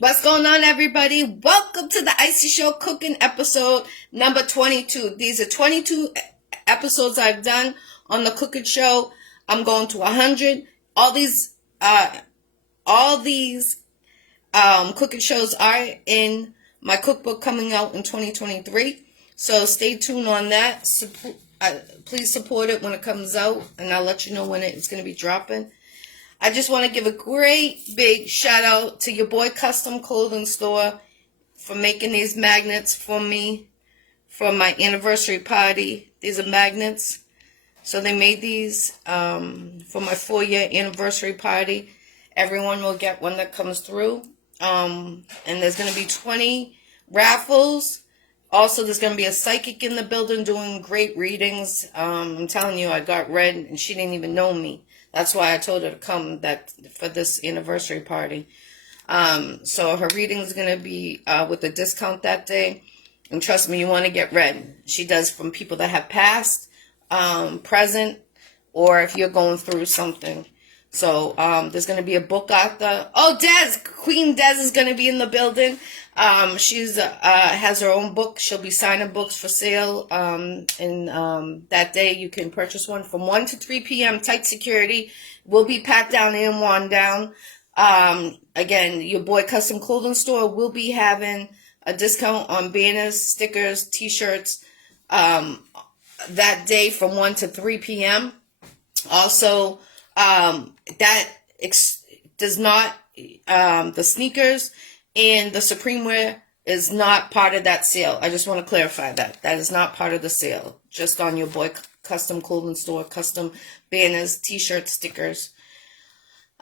What's going on, everybody? Welcome to the Iccy Showw cooking episode number 22. These are 22 episodes I've done on the cooking show. I'm going to 100. All these cooking shows are in my cookbook coming out in 2023. So stay tuned on that. Please support it when it comes out, and I'll let you know when it's going to be dropping. I just want to give a great big shout out to your boy Custom Clothing Store for making these magnets for me for my anniversary party. These are magnets. So they made these for my 4-year anniversary party. Everyone will get one that comes through. And there's going to be 20 raffles. Also, there's going to be a psychic in the building doing great readings. I'm telling you, I got Red and she didn't even know me. That's why I told her to come for this anniversary party. So her reading is going to be with a discount that day. And trust me, you want to get Red. She does from people that have passed, present, or if you're going through something. So there's going to be a book author. Oh, Queen Des is going to be in the building. She's has her own book. She'll be signing books for sale. And that day you can purchase one from 1 to 3 p.m. Tight security. Will be packed down and worn down. Again, your boy Custom Clothing Store will be having a discount on banners, stickers, T-shirts that day from 1 to 3 p.m. Also, does not, the sneakers and the Supreme wear is not part of that sale. I just want to clarify that. That is not part of the sale. Just on your boy Custom Clothing Store, custom banners, T-shirts, stickers.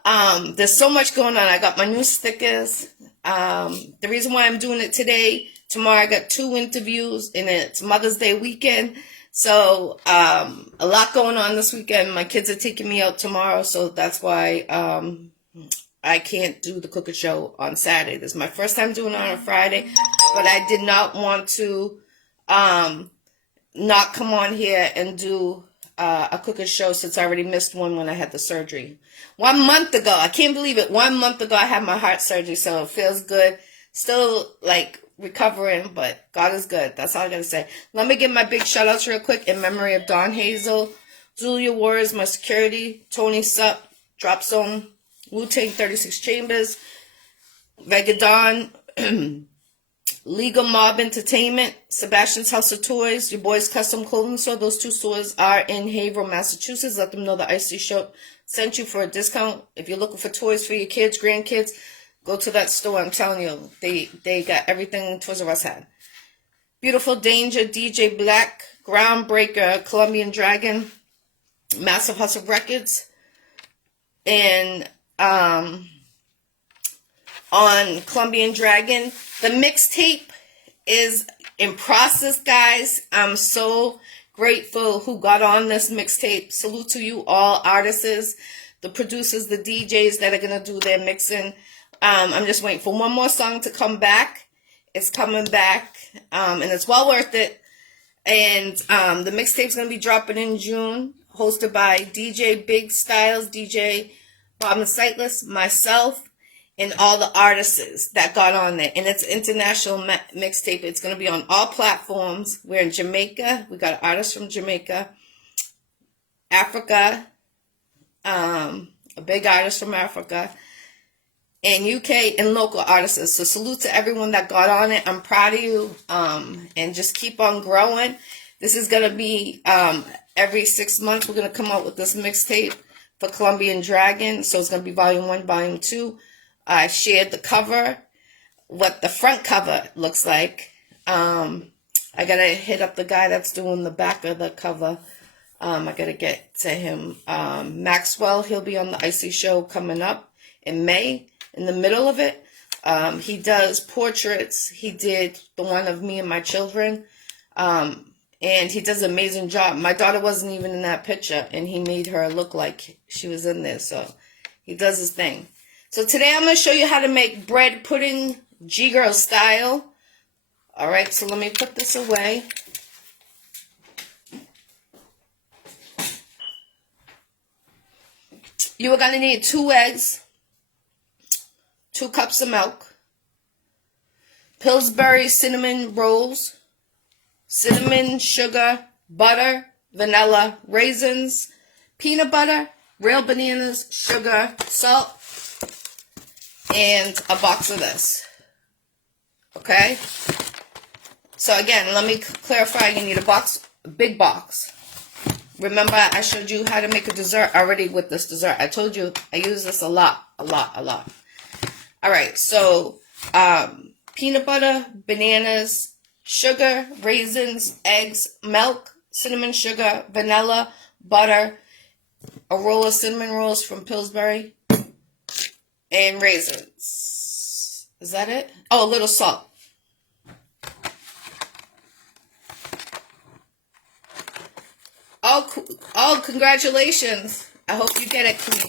There's so much going on. I got my new stickers. The reason why I'm doing it today, tomorrow I got 2 interviews and it's Mother's Day weekend. So, a lot going on this weekend. My kids are taking me out tomorrow, so that's why I can't do the cooking show on Saturday. This is my first time doing it on a Friday, but I did not want to not come on here and do a cooking show since I already missed one when I had the surgery. 1 month ago. I can't believe it. 1 month ago I had my heart surgery, so it feels good. Still, recovering, but God is good. That's all I gotta say. Let me give my big shout outs real quick in memory of Dawn Hazel, Julia Warriors, my security, Tony Sup, Drop Zone, Wu-Tang 36 Chambers, Vega Dawn, Legal Mob Entertainment, Sebastian's House of Toys, your boy's Custom Clothing Store. Those 2 stores are in Haverhill, Massachusetts. Let them know the Iccy Showw sent you for a discount. If you're looking for toys for your kids, grandkids, go to that store. I'm telling you, they got everything Toys R Us had. Beautiful Danger, DJ Black, Groundbreaker, Colombian Dragon, Massive Hustle Records, and on Colombian Dragon, the mixtape is in process, guys. I'm so grateful who got on this mixtape. Salute to you all artists, the producers, the DJs that are going to do their mixing. I'm just waiting for one more song to come back. It's coming back, and it's well worth it. And the mixtape's going to be dropping in June, hosted by DJ Big Styles, DJ Bob and Sightless, myself, and all the artists that got on there. And it's an international mixtape. It's going to be on all platforms. We're in Jamaica. We got artists from Jamaica, Africa, a big artist from Africa, and UK and local artists. So salute to everyone that got on it. I'm proud of you. And just keep on growing. This is going to be every 6 months. We're going to come out with this mixtape for Colombian Dragon. So it's going to be volume 1, volume 2. I shared the cover, what the front cover looks like. I got to hit up the guy that's doing the back of the cover. I got to get to him. Maxwell, he'll be on the Iccy Showw coming up in May. In the middle of it, he does portraits. He did the one of me and my children, and he does an amazing job. My daughter wasn't even in that picture, and he made her look like she was in there, so he does his thing. So today I'm going to show you how to make bread pudding Ggirl style. All right, so let me put this away. You are going to need 2 eggs, 2 cups of milk, Pillsbury cinnamon rolls, cinnamon, sugar, butter, vanilla, raisins, peanut butter, real bananas, sugar, salt, and a box of this. Okay? So again, let me clarify. You need a big box. Remember, I showed you how to make a dessert already with this dessert. I told you I use this a lot. Alright, so peanut butter, bananas, sugar, raisins, eggs, milk, cinnamon sugar, vanilla, butter, a roll of cinnamon rolls from Pillsbury, and raisins. Is that it? Oh, a little salt. Oh, congratulations. I hope you get it clean.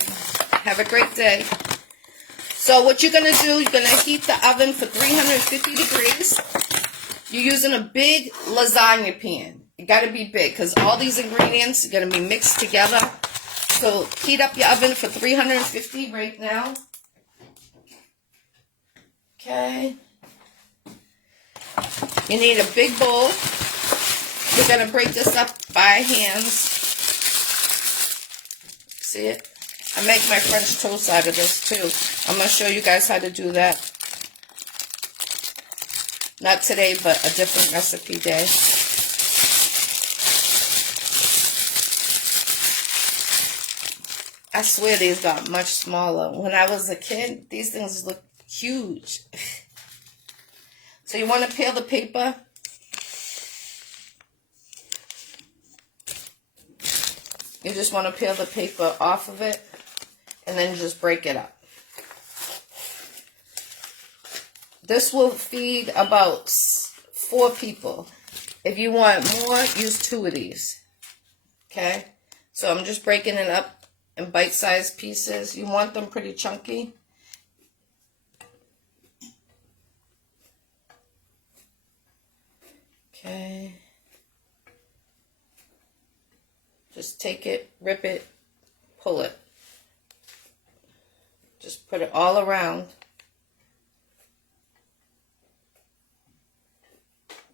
Have a great day. So what you're going to do, you're going to heat the oven for 350 degrees. You're using a big lasagna pan. It got to be big because all these ingredients are going to be mixed together. So heat up your oven for 350 right now. Okay. You need a big bowl. We're going to break this up by hands. See it? I make my French toast out of this too. I'm going to show you guys how to do that. Not today, but a different recipe day. I swear these got much smaller. When I was a kid, these things looked huge. So you want to peel the paper. You just want to peel the paper off of it and then just break it up. This will feed about 4 people. If you want more, use 2 of these. Okay? So I'm just breaking it up in bite-sized pieces. You want them pretty chunky. Okay. Just take it, rip it, pull it. Just put it all around.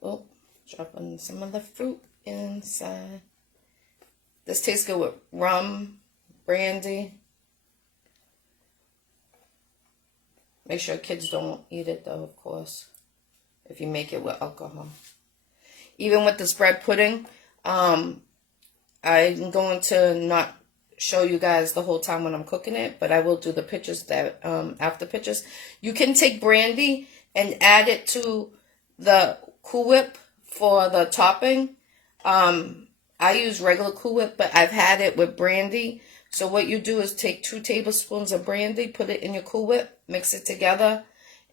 Oh, dropping some of the fruit inside. This tastes good with rum, brandy. Make sure kids don't eat it though, of course, if you make it with alcohol. Even with this bread pudding, I'm going to not show you guys the whole time when I'm cooking it, but I will do the pictures that after pictures. You can take brandy and add it to the Cool Whip for the topping. I use regular Cool Whip, but I've had it with brandy. So what you do is take 2 tablespoons of brandy, put it in your Cool Whip, mix it together,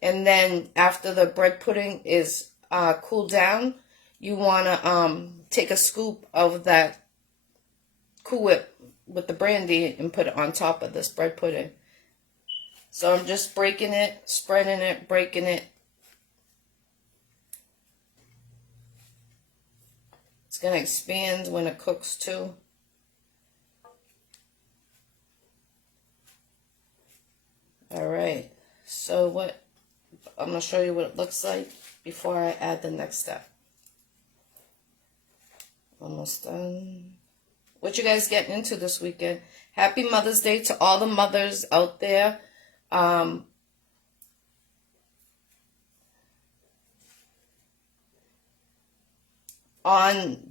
and then after the bread pudding is cooled down, you want to take a scoop of that Cool Whip with the brandy and put it on top of this bread pudding. So I'm just breaking it, spreading it, breaking it. It's going to expand when it cooks too. Alright, so what I'm going to show you what it looks like before I add the next step. Almost done. What you guys getting into this weekend? Happy Mother's Day to all the mothers out there. On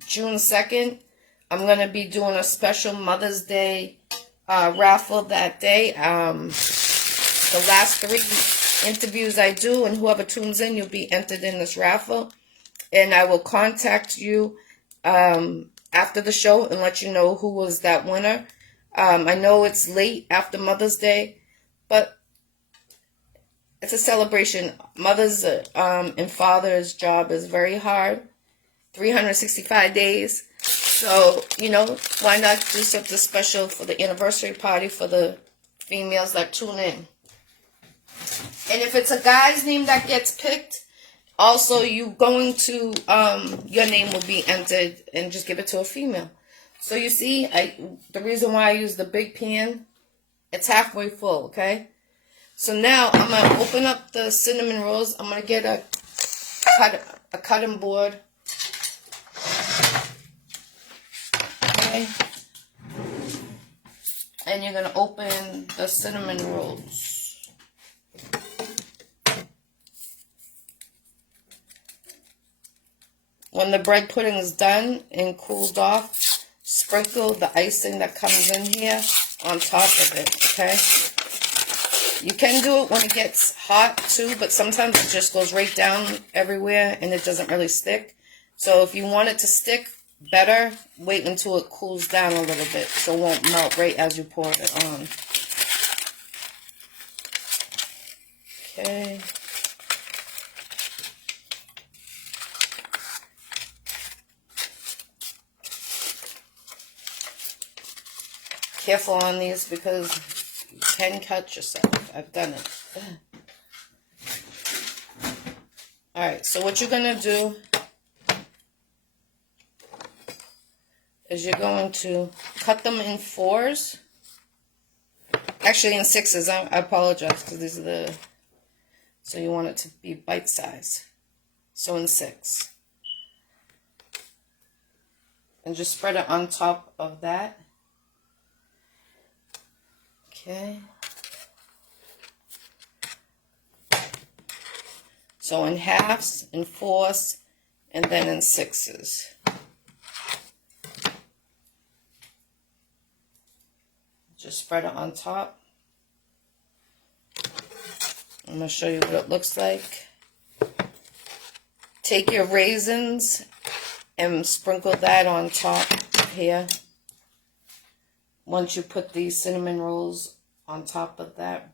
June 2nd, I'm going to be doing a special Mother's Day raffle that day. The last 3 interviews I do, and whoever tunes in, you'll be entered in this raffle. And I will contact you after the show and let you know who was that winner. I know it's late after Mother's Day, but it's a celebration. Mother's and father's job is very hard. 365 days. So, you know, why not do something special for the anniversary party for the females that tune in? And if it's a guy's name that gets picked, also you going to, your name will be entered and just give it to a female. So you see, the reason why I use the big pan, it's halfway full, okay? So now I'm going to open up the cinnamon rolls. I'm going to get a a cutting board. Okay. And you're going to open the cinnamon rolls. When the bread pudding is done and cooled off, sprinkle the icing that comes in here on top of it, okay? You can do it when it gets hot too, but sometimes it just goes right down everywhere and it doesn't really stick. So if you want it to stick better, wait until it cools down a little bit so it won't melt right as you pour it on. Okay. Careful on these because you can cut yourself. I've done it. Alright, so what you're going to do is you're going to cut them in 4s. Actually in 6s. I apologize because these are the... So you want it to be bite size. So in 6. And just spread it on top of that. Okay. So in halves, in 4s, and then in 6s. Just spread it on top. I'm going to show you what it looks like. Take your raisins and sprinkle that on top here. Once you put these cinnamon rolls on top of that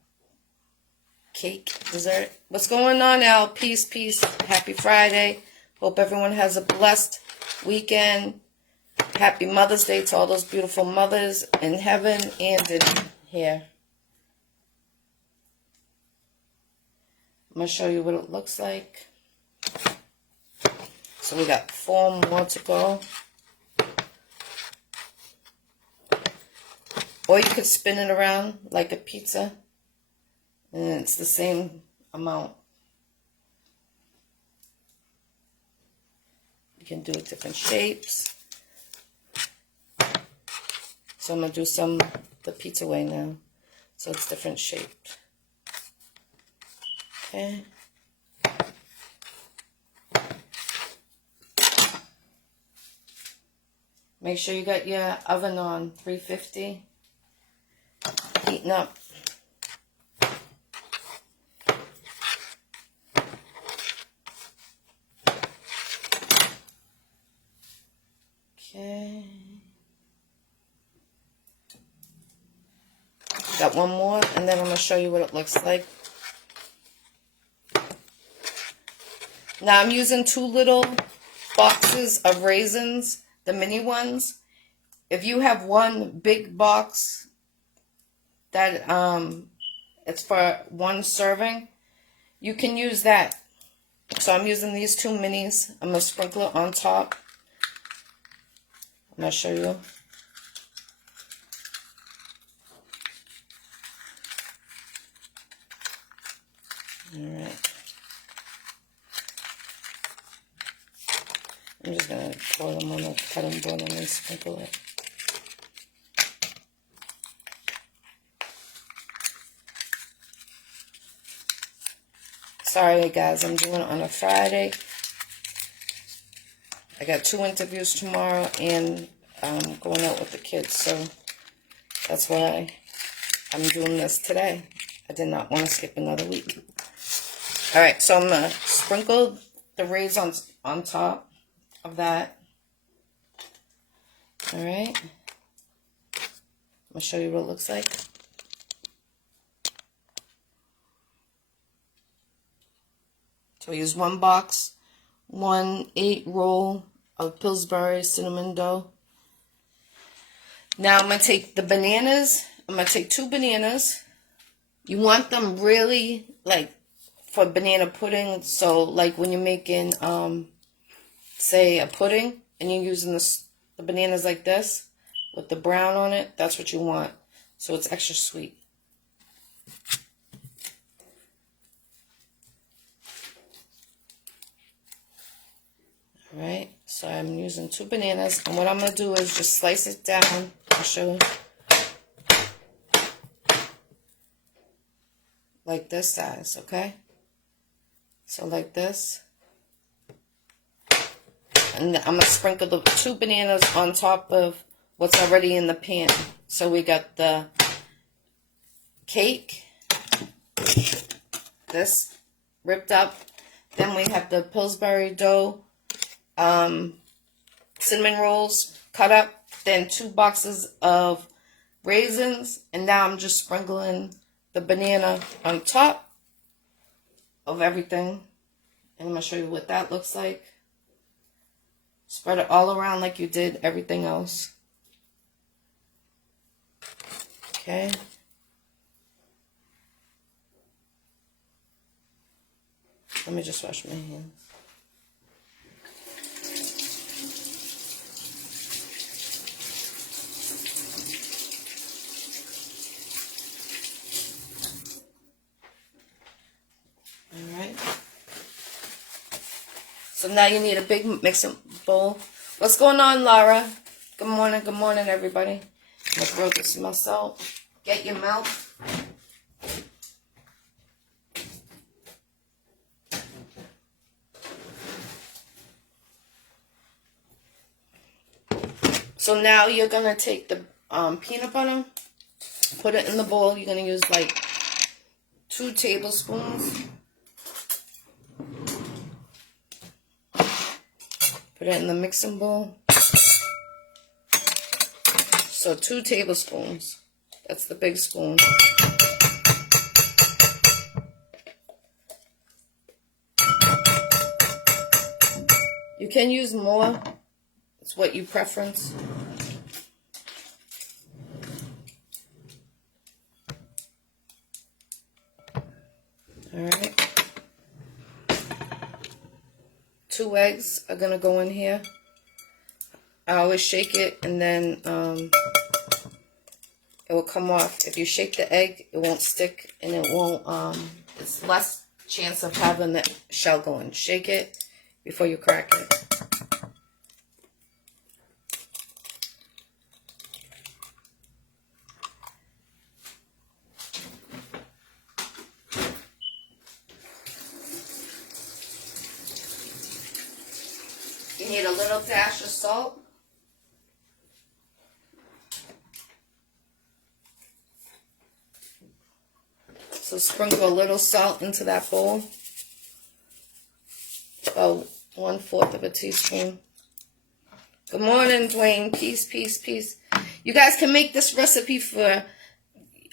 cake dessert. What's going on, Al? Peace, peace. Happy Friday. Hope everyone has a blessed weekend. Happy Mother's Day to all those beautiful mothers in heaven and in here. I'm going to show you what it looks like. So we got 4 more to go. Or you could spin it around like a pizza. And it's the same amount. You can do it different shapes. So I'm going to do some the pizza way now. So it's different shaped. Okay. Make sure you got your oven on 350. Heating up. Okay. Got one more, and then I'm going to show you what it looks like. Now I'm using 2 little boxes of raisins, the mini ones. If you have one big box that it's for 1 serving, you can use that. So I'm using these 2 minis. I'm going to sprinkle it on top. I'm going to show you. Alright. I'm just going to pour them on the cutting board and then sprinkle it. Sorry guys, I'm doing it on a Friday. I got 2 interviews tomorrow and I'm going out with the kids, so that's why I'm doing this today. I did not want to skip another week. Alright, so I'm going to sprinkle the raisins on top of that. Alright. I'm going to show you what it looks like. So I use 1 box, 1 8-roll of Pillsbury cinnamon dough. Now I'm going to take the bananas. I'm going to take 2 bananas. You want them really, like, for banana pudding. So, like, when you're making, say, a pudding, and you're using the bananas like this, with the brown on it, that's what you want. So it's extra sweet. Alright, so I'm using 2 bananas, and what I'm going to do is just slice it down. I'll show you. Like this size, okay? So like this. And I'm going to sprinkle the 2 bananas on top of what's already in the pan. So we got the cake, this ripped up. Then we have the Pillsbury dough, cinnamon rolls cut up. Then 2 boxes of raisins. And now I'm just sprinkling the banana on top of everything. And I'm going to show you what that looks like. Spread it all around like you did everything else. Okay. Let me just wash my hands. Alright. So now you need a big mixing bowl. What's going on, Laura? Good morning, everybody. I'm going to throw this mess out. Get your milk. So now you're going to take the peanut butter, put it in the bowl. You're going to use like 2 tablespoons. Put it in the mixing bowl. So 2 tablespoons. That's the big spoon. You can use more. It's what you preference. Alright. 2 eggs are going to go in here. I always shake it and then it will come off. If you shake the egg, it won't stick and it won't, it's less chance of having the shell going. Shake it before you crack it. You need a little dash of salt. So sprinkle a little salt into that bowl. About 1/4 of a teaspoon. Good morning, Dwayne. Peace, peace, peace. You guys can make this recipe for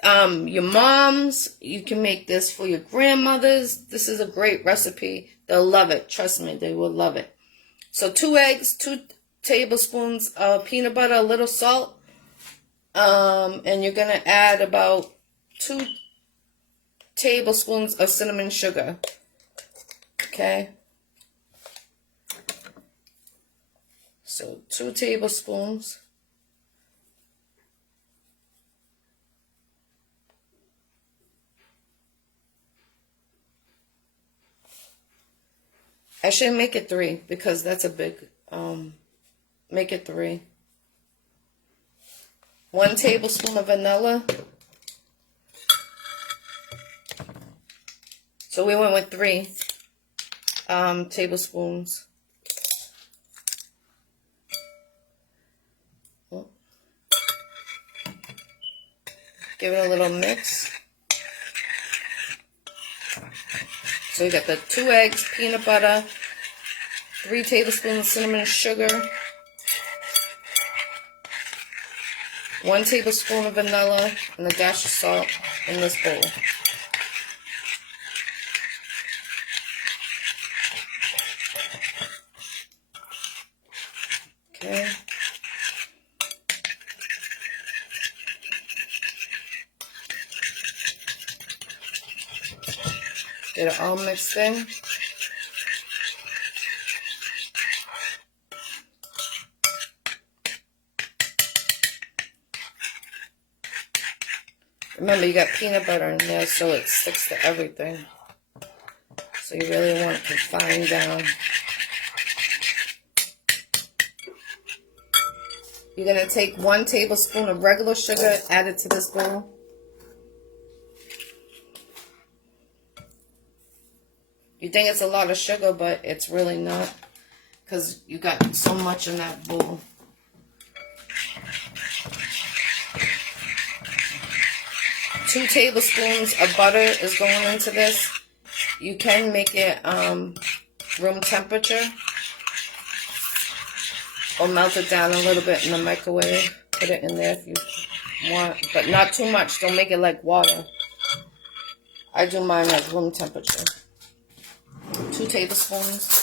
your moms. You can make this for your grandmothers. This is a great recipe. They'll love it. Trust me, they will love it. So 2 eggs, 2 tablespoons of peanut butter, a little salt. And you're going to add about 2 tablespoons of cinnamon sugar. Okay. So 2 tablespoons. I should make it 3 because that's a big, make it 3. 1 tablespoon of vanilla. So we went with 3 tablespoons. Give it a little mix. So we got the 2 eggs, peanut butter, 3 tablespoons of cinnamon sugar, 1 tablespoon of vanilla, and a dash of salt in this bowl. Okay. Get it all mixed in. Remember, you got peanut butter in there, so it sticks to everything. So you really want to combine down. You're going to take 1 tablespoon of regular sugar, add it to this bowl. You think it's a lot of sugar, but it's really not, because you got so much in that bowl. Two tablespoons of butter is going into this. You can make it room temperature or melt it down a little bit in the microwave. Put it in there if you want, but not too much. Don't make it like water. I do mine at room temperature. 2 tablespoons.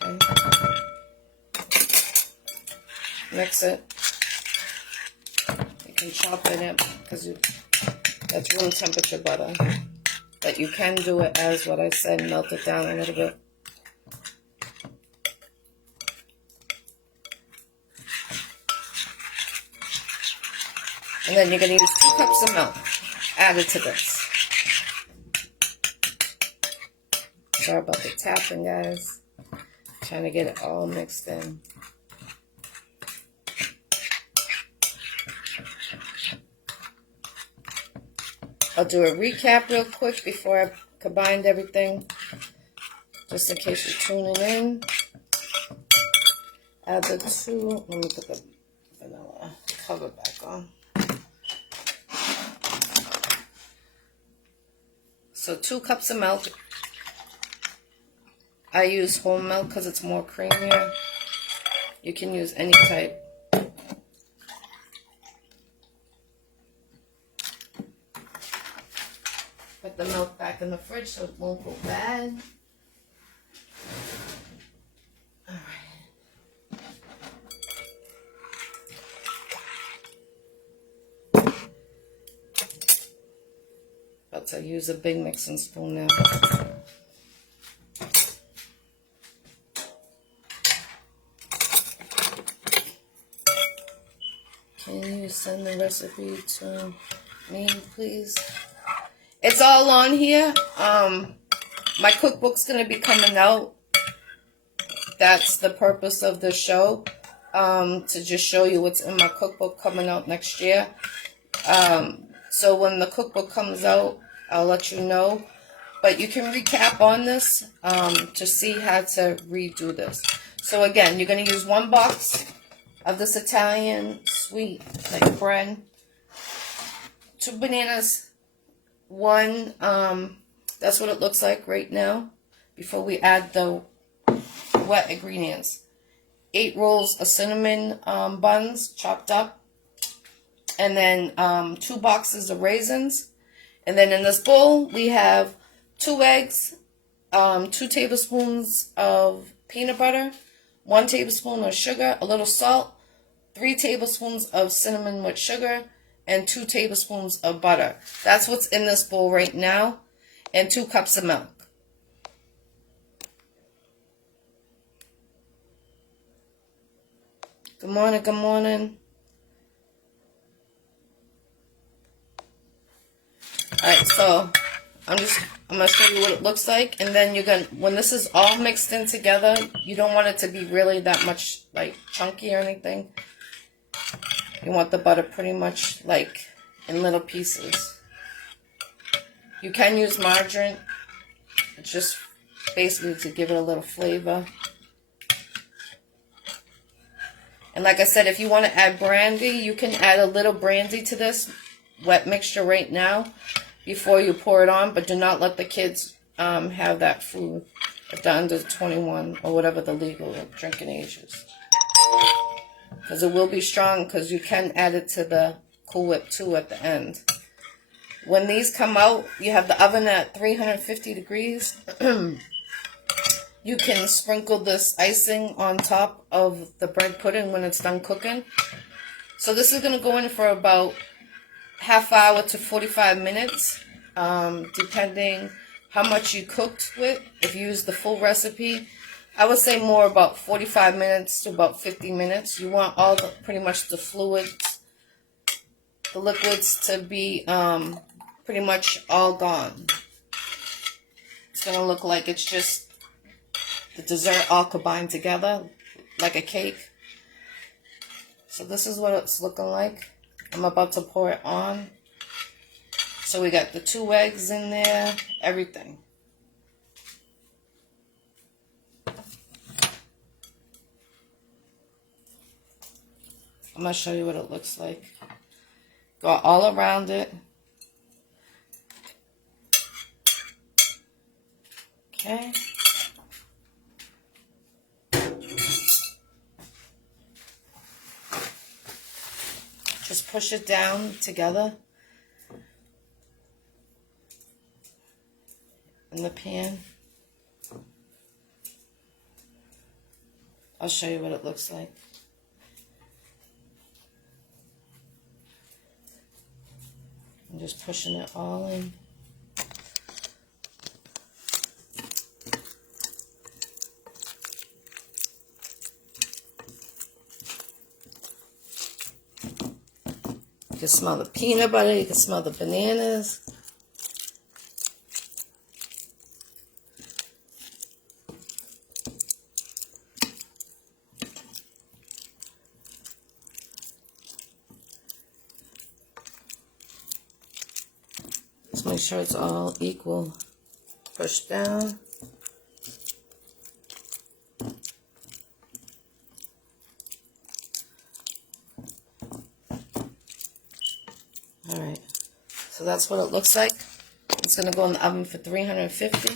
Okay. Mix it. You can chop it in because that's room temperature butter. But you can do it as what I said, melt it down a little bit. And then you're going to use 2 cups of milk added to this. Sorry about the tapping, guys. Trying to get it all mixed in. I'll do a recap real quick before I combined everything, just in case you're tuning in. Add the 2, let me put the vanilla cover back on. So 2 cups of milk. I use whole milk because it's more creamier. You can use any type. Put the milk back in the fridge so it won't go bad. Alright. About to use a big mixing spoon now. Can you send the recipe to me, please? It's all on here. My cookbook's going to be coming out. That's the purpose of the show, to just show you what's in my cookbook coming out next year. So when the cookbook comes out, I'll let you know. But you can recap on this to see how to redo this. So again, you're going to use 1 box of this Italian sweet like bread, 2 bananas, 1, that's what it looks like right now before we add the wet ingredients. 8 rolls of cinnamon buns chopped up, and then 2 boxes of raisins. And then in this bowl we have 2 eggs, 2 tablespoons of peanut butter, 1 tablespoon of sugar, a little salt, 3 tablespoons of cinnamon with sugar, and 2 tablespoons of butter. That's what's in this bowl right now, and 2 cups of milk. Good morning, good morning. Alright, so I'm going to show you what it looks like, and then you're going to, when this is all mixed in together, you don't want it to be really that much like chunky or anything. You want the butter pretty much like in little pieces. You can use margarine. It's just basically to give it a little flavor. And like I said, if you want to add brandy, you can add a little brandy to this wet mixture right now before you pour it on. But do not let the kids have that food if they're under 21 or whatever the legal drinking age is. Because it will be strong, because you can add it to the Cool Whip too at the end. When these come out, you have the oven at 350 degrees. You can sprinkle this icing on top of the bread pudding when it's done cooking. So this is going to go in for about half hour to 45 minutes, depending. how much you cooked with. If you use the full recipe, I would say more about 45 minutes to about 50 minutes. You want all the, pretty much the fluids, the liquids to be pretty much all gone. It's going to look like it's just the dessert all combined together, like a cake. So this is what it's looking like. I'm about to pour it on. So we got the 2 eggs in there, everything. I'm going to show you what it looks like. Go all around it. Okay. Just push it down together in the pan. I'll show you what it looks like. I'm just pushing it all in. You can smell the peanut butter, you can smell the bananas. Just make sure it's all equal. Push down. Alright, so that's what it looks like. It's going to go in the oven for 350.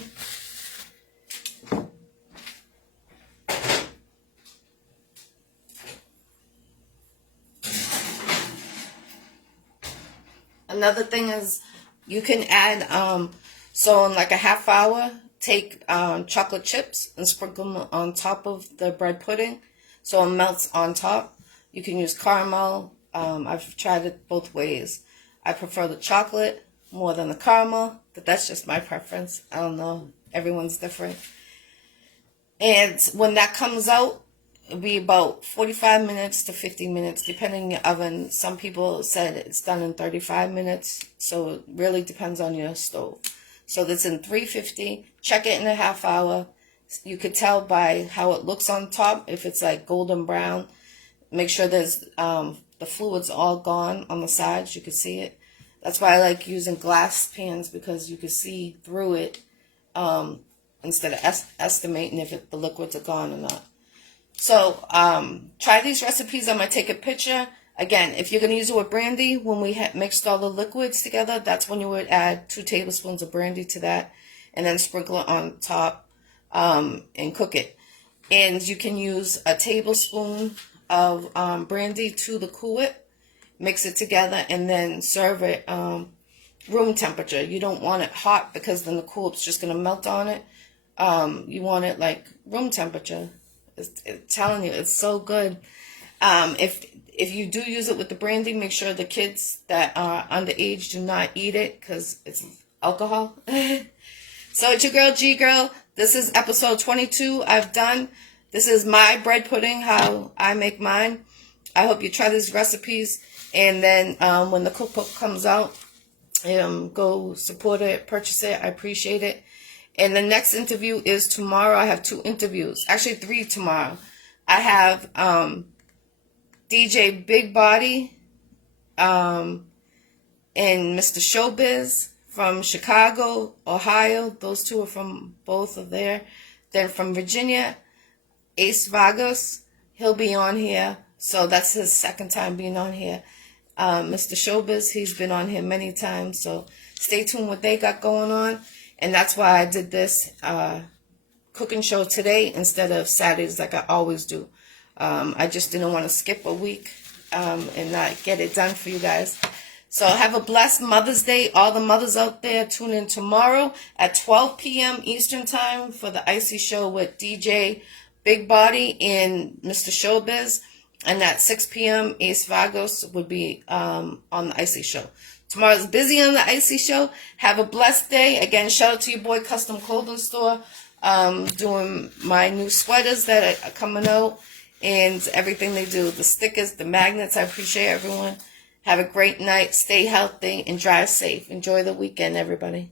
Another thing is you can add, so in like a half hour, take chocolate chips and sprinkle them on top of the bread pudding so it melts on top. You can use caramel. I've tried it both ways. I prefer the chocolate more than the caramel, but that's just my preference. I don't know. Everyone's different. And when that comes out, it'll be about 45 minutes to 50 minutes, depending on your oven. Some people said it's done in 35 minutes, so it really depends on your stove. So that's in 350. Check it in a half hour. You could tell by how it looks on top, if it's like golden brown. Make sure there's the fluid's all gone on the sides. You can see it. That's why I like using glass pans, because you can see through it instead of estimating if the liquids are gone or not. So try these recipes. I'm going to take a picture. Again, if you're going to use it with brandy, when we mixed all the liquids together, that's when you would add 2 tablespoons of brandy to that and then sprinkle it on top and cook it. And you can use a tablespoon of brandy to the Cool Whip, mix it together, and then serve it room temperature. You don't want it hot because then the Cool Whip's just going to melt on it. You want it like room temperature. It's telling you, it's so good. If you do use it with the brandy, make sure the kids that are underage do not eat it because it's alcohol. So it's your girl, Ggirl. This is episode 22 I've done. This is my bread pudding, how I make mine. I hope you try these recipes. And then when the cookbook comes out, go support it, purchase it. I appreciate it. And the next interview is tomorrow. I have 2 interviews. Actually, 3 tomorrow. I have DJ Big Body and Mr. Showbiz from Chicago, Ohio. Those 2 are from both of there. Then from Virginia, Ace Vargas. He'll be on here. So that's his second time being on here. Mr. Showbiz, he's been on here many times. So stay tuned what they got going on. And that's why I did this cooking show today instead of Saturdays like I always do. I just didn't want to skip a week and not get it done for you guys. So have a blessed Mother's Day. All the mothers out there, tune in tomorrow at 12 p.m. Eastern Time for the Iccy Showw with DJ Big Body and Mr. Showbiz. And at 6 p.m., Ace Vagos would be on the Iccy Show. Tomorrow's busy on the Iccy Show. Have a blessed day. Again, shout out to your boy Custom Clothing Store. Doing my new sweaters that are coming out. And everything they do. The stickers, the magnets. I appreciate everyone. Have a great night. Stay healthy and drive safe. Enjoy the weekend, everybody.